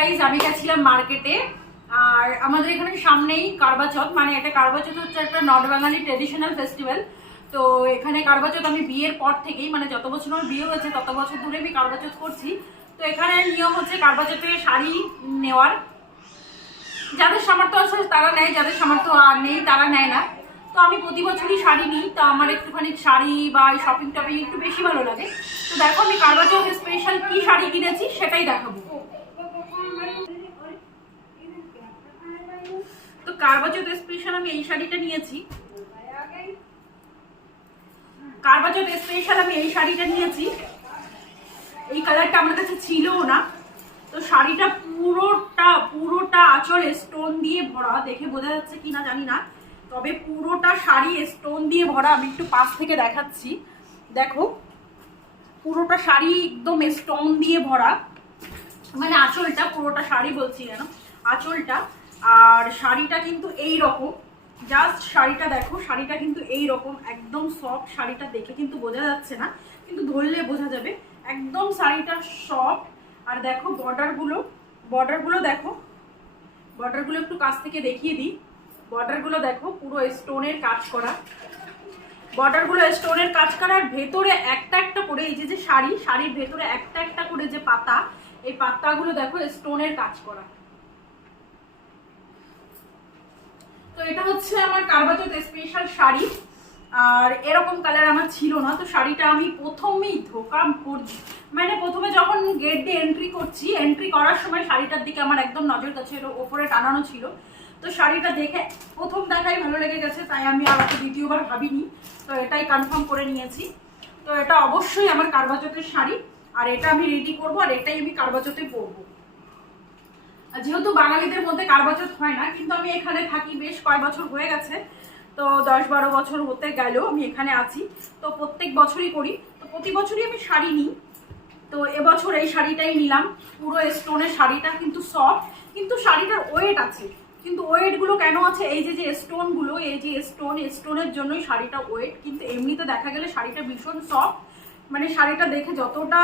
Guys, আমি গেছিলাম মার্কেটে। আর আমাদের এখানে সামনেই কারবা চৌথ, মানে একটা কারবা চৌথ হচ্ছে একটা নর্থ বাঙালি ট্রেডিশনাল ফেস্টিভ্যাল। তো এখানে কারবা চৌথ আমি বিয়ের পর থেকেই, মানে যত বছর আমার বিয়ে হয়েছে তত বছর ধরে আমি কারবা চৌথ করছি। তো এখানে নিয়ম হচ্ছে কারবা চৌথে শাড়ি নেওয়ার। যাদের সামর্থ্য আছে তারা নেয়, যাদের সামর্থ্য আর নেই তারা নেয় না। তো আমি প্রতি বছরই শাড়ি নিই, তো আমার একটুখানি শাড়ি বা শপিং টপিং একটু বেশি ভালো লাগে। তো দেখো আমি কারবা চৌথে স্পেশাল কি শাড়ি কিনেছি সেটাই দেখাবো। তো কারবা চৌথে স্পেশাল আমি এই শাড়িটা নিয়েছি। কারবা চৌথে স্পেশাল আমি এই শাড়িটা নিয়েছি। এই কালারটা আমার কাছে ছিলও না। তো শাড়িটা পুরোটা আঁচলে স্টোন দিয়ে ভরা, দেখে বোঝা যাচ্ছে কিনা জানি না, তবে পুরোটা শাড়ি স্টোন দিয়ে ভরা। আমি একটু পাশ থেকে দেখাচ্ছি, দেখো পুরোটা শাড়ি একদম স্টোন দিয়ে ভরা, মানে আঁচলটা, পুরোটা শাড়ি বলছি কেন, আঁচলটা। আর শাড়িটা কিন্তু এই রকম, জাস্ট শাড়িটা দেখো, শাড়িটা কিন্তু এই রকম একদম সফট। শাড়িটা দেখে কিন্তু বোঝা যাচ্ছে না, কিন্তু ধরলে বোঝা যাবে একদম শাড়িটা সফট। আর দেখো বর্ডারগুলো দেখো, বর্ডারগুলো একটু কাছ থেকে দেখিয়ে দিই। বর্ডারগুলো দেখো পুরো স্টোনের কাজ করা, বর্ডারগুলো স্টোনের কাজ করা। আর ভেতরে একটা একটা করে এই যে শাড়ির ভেতরে একটা একটা করে যে পাতা, এই পাতাগুলো দেখো স্টোনের কাজ করা। তো এটা হচ্ছে আমার কারবা চৌথ স্পেশাল শাড়ি। আর এরকম কালার আমার ছিল না। তো শাড়িটা আমি প্রথমেই মানে প্রথমে যখন গেট দিয়ে এন্ট্রি করার সময় শাড়িটার দিকে আমার একদম নজর কাছে ওপরে টানানো ছিল। তো শাড়িটা দেখে প্রথম দেখাই ভালো লেগে গেছে, তাই আমি আর দ্বিতীয়বার ভাবিনি, তো এটাই কনফার্ম করে নিয়েছি। তো এটা অবশ্যই আমার কারবা চৌথের শাড়ি, আর এটা আমি রেডি করবো, আর এটাই আমি কারবা চৌথে পরবো। যেহেতু বাঙালিদের মধ্যে কারবা চৌথ হয় না, কিন্তু আমি এখানে থাকি বেশ কয়েক বছর হয়ে গেছে, তো 10-12 বছর হতে গেল আমি এখানে আছি। তো প্রত্যেক বছরই করি, তো প্রতি বছরই আমি শাড়ি নিই। তো এবছর এই শাড়িটাই নিলাম। পুরো স্টোনের শাড়িটা কিন্তু সফট, কিন্তু শাড়িটার ওয়েট আছে। কিন্তু ওয়েটগুলো কেন আছে, এই যে স্টোনগুলো, এই যে স্টোনের জন্যই শাড়িটা ওয়েট। কিন্তু এমনিতে দেখা গেলে শাড়িটা ভীষণ সফট, মানে শাড়িটা দেখে যতটা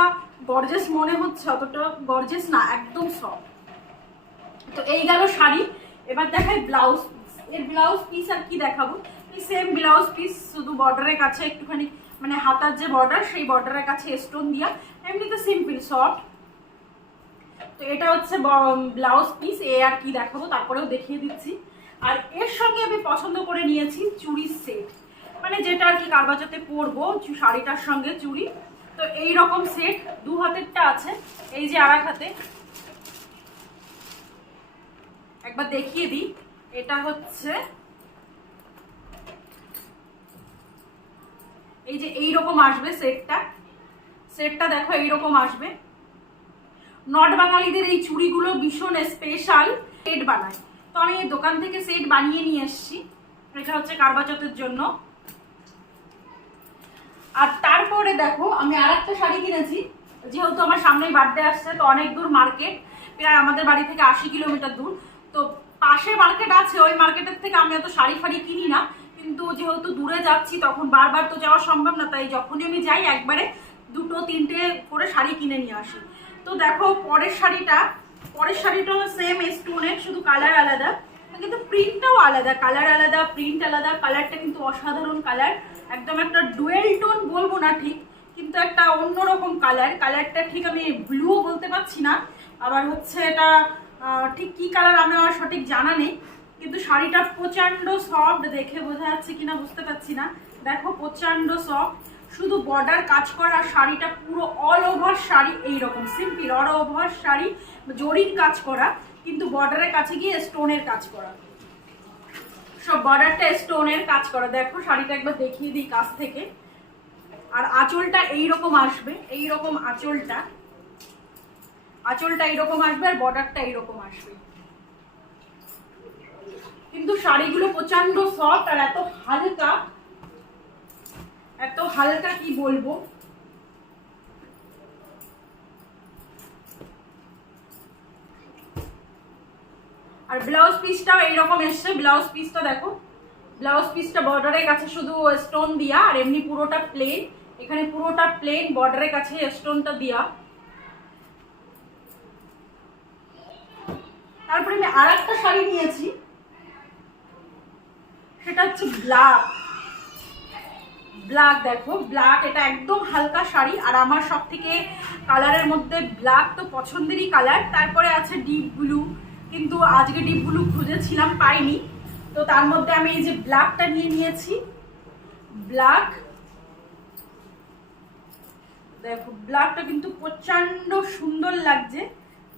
গর্জেস মনে হচ্ছে অতটা গর্জেস না, একদম সফট। তো এই গেল শাড়ি। এবার দেখাই ব্লাউজ পিস। এর ব্লাউজ পিস আর কি দেখাবো, সেম ব্লাউজ পিস, শুধু বর্ডারের কাছে একটুখানি, মানে হাতার যে বর্ডার সেই বর্ডারের কাছে স্টোন দিয়া, এমনিতে সিম্পল সফট। তো এটা হচ্ছে ব্লাউজ পিস। এ আর কি দেখাবো, তারপরেও দেখিয়ে দিচ্ছি। আর এর সঙ্গে আমি পছন্দ করে নিয়েছি চুড়ির সেট, মানে যেটা আর কি কারবা চৌথে পরবো শাড়িটার সঙ্গে চুড়ি। তো এই রকম সেট, দু হাতেরটা আছে, এই যে আর এক হাতে, একবার দেখিয়ে দিই। এটা হচ্ছে এই যে এইরকম আসবে সেটটা দেখো এইরকম আসবে। নর্থ বাঙালিদের এই চুড়িগুলো ভীষণ স্পেশাল, সেট বানায়। তো আমি এই দোকান থেকে সেট বানিয়ে নিয়ে এসেছি, এটা হচ্ছে কারবা চৌথের জন্য। আর তারপরে দেখো আমি আর একটা শাড়ি কিনেছি, যেহেতু আমার সামনেই বার্থডে আসছে, তো অনেক দূর মার্কেট, প্রায় আমাদের বাড়ি থেকে 80 কিলোমিটার দূর। তো পাশে মার্কেট আছে, ওই মার্কেটের থেকে আমি অত শাড়ি ফাড়ি কিনি না, কিন্তু যেহেতু দূরে যাচ্ছি তখন বারবার তো যাওয়া সম্ভব না, তাই যখনই আমি যাই একবারে 2-3টে করে শাড়ি কিনে নিয়ে আসি। তো দেখো পরের শাড়িটাও সেম স্টোনের, শুধু কালার আলাদা, কিন্তু প্রিন্টটাও আলাদা, কালার আলাদা, প্রিন্ট আলাদা। কালারটা কিন্তু অসাধারণ কালার, একদম একটা ডুয়েল টোন বলবো না ঠিক, কিন্তু একটা অন্যরকম কালার। কালারটা ঠিক আমি ব্লুও বলতে পারছি না, আবার হচ্ছে এটা ঠিক কি কালার আমি আমার সঠিক জানা নেই। কিন্তু শাড়িটা প্রচন্ড সফট, দেখে বোঝা যাচ্ছে কিনা বুঝতে পারছি না, দেখো প্রচন্ড সফট, শুধু বর্ডার কাজ করা। শাড়িটা পুরো অল ওভার শাড়ি এইরকম সিম্পল অল ওভার শাড়ি, জরির কাজ করা, কিন্তু বর্ডারের কাছে গিয়ে স্টোনের কাজ করা, সব বর্ডারটা স্টোনের কাজ করা। দেখো শাড়িটা একবার দেখিয়ে দিই কাছ থেকে। আর আঁচলটা এইরকম আসবে, এইরকম আঁচলটা এইরকম আসবে, আর বর্ডারটা এইরকম আসবে। কিন্তু শাড়িগুলো প্রচন্ড সফট আর এত হালকা কি বলবো। আর ব্লাউজ পিসটাও এইরকম এসছে। ব্লাউজ পিসটা দেখো, ব্লাউজ পিসটা বর্ডারের কাছে শুধু স্টোন দিয়া, আর এমনি পুরোটা প্লেন, এখানে পুরোটা প্লেন, বর্ডারের কাছে স্টোনটা দিয়া। আর একটা শাড়ি নিয়েছি, সেটা হচ্ছে ব্ল্যাক। দেখো ব্ল্যাক, এটা একদম হালকা শাড়ি, আর আমার সব থেকে কালারের মধ্যে ব্ল্যাক তো পছন্দেরই কালার। তারপরে আছে ডিপ ব্লু, কিন্তু আজকে ডিপ ব্লু খুঁজেছিলাম পাইনি, তো তার মধ্যে আমি এই যে ব্ল্যাকটা নিয়ে নিয়েছি। ব্ল্যাক, দেখো ব্ল্যাকটা কিন্তু প্রচন্ড সুন্দর লাগছে,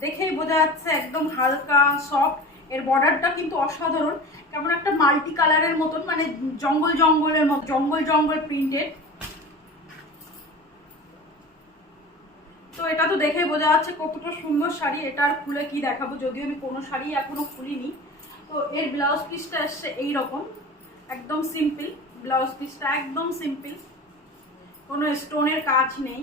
দেখেই বোঝা যাচ্ছে একদম হালকা সফট। এর বর্ডারটা কিন্তু অসাধারণ, কেমন একটা মাল্টি কালারের মতন, মানে জঙ্গলের মতো, জঙ্গল প্রিন্টেড। তো এটা তো দেখেই বোঝা যাচ্ছে কতটা সুন্দর শাড়ি। এটা আর খুলে কি দেখাবো, যদিও আমি কোনো শাড়ি এখনো খুলিনি। তো এর ব্লাউজ পিসটা এসছে এইরকম, একদম সিম্পল ব্লাউজ পিসটা, একদম সিম্পল, কোনো স্টোনের কাজ নেই।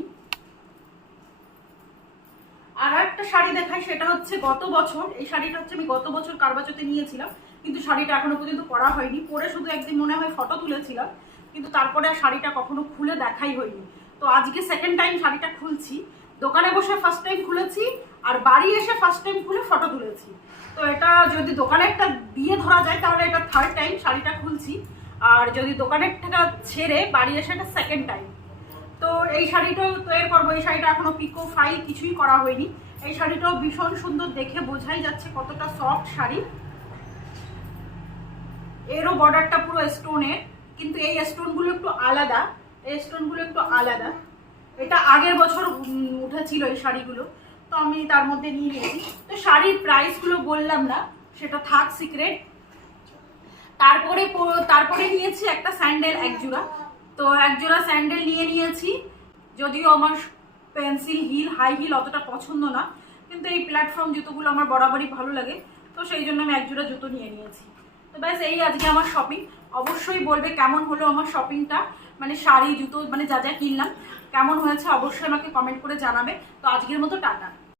আর একটা শাড়ি দেখাই, সেটা হচ্ছে গত বছর, এই শাড়িটা হচ্ছে আমি গত বছর কারবাচতে নিয়েছিলাম, কিন্তু শাড়িটা এখনো পর্যন্ত পরা হয়নি। পরে শুধু একদিন মনে হয় ফটো তুলেছিলাম, কিন্তু তারপরে আর শাড়িটা কখনো খুলে দেখাই হয়নি। তো আজকে সেকেন্ড টাইম শাড়িটা খুলছি। দোকানে বসে ফার্স্ট টাইম খুলেছি, আর বাড়ি এসে ফার্স্ট টাইম খুলে ফটো তুলেছি। তো এটা যদি দোকানে একটা দিয়ে ধরা যায় তাহলে এটা থার্ড টাইম শাড়িটা খুলছি, আর যদি দোকানের থেকে ছেড়ে বাড়ি এসে এটা সেকেন্ড টাইম। তো এই শাড়িটাও তৈরি করবো। এই শাড়িটা এখনো পিকো ফাইল কিছুই করা হয়নি। এই শাড়িটাও ভীষণ সুন্দর, দেখে বোঝাই যাচ্ছে কতটা সফট শাড়ি। এরও বর্ডারটা পুরো স্টোনের, কিন্তু এই স্টোনগুলো একটু আলাদা, এই স্টোনগুলো একটু আলাদা। এটা আগের বছর উঠেছিল এই শাড়িগুলো, তো আমি তার মধ্যে নিয়ে নিয়েছি। তো শাড়ির প্রাইসগুলো বললাম না, সেটা থাক সিক্রেট। তারপরে নিয়েছি একটা স্যান্ডেল, এক জোড়া। তো এক জোড়া স্যান্ডেল নিয়ে নিয়েছি, যদিও আমার পেন্সিল হিল, হাই হিল অতটা পছন্দ না, কিন্তু এই প্ল্যাটফর্ম জুতোগুলো আমার বরাবরই ভালো লাগে, তো সেই জন্য আমি এক জোড়া জুতো নিয়ে নিয়েছি। তো ব্যাস এই আজকে আমার শপিং। অবশ্যই বলবে কেমন হলো আমার শপিংটা, মানে শাড়ি জুতো মানে যা যা কিনলাম কেমন হয়েছে, অবশ্যই আমাকে কমেন্ট করে জানাবে। তো আজকের মতো টাটা।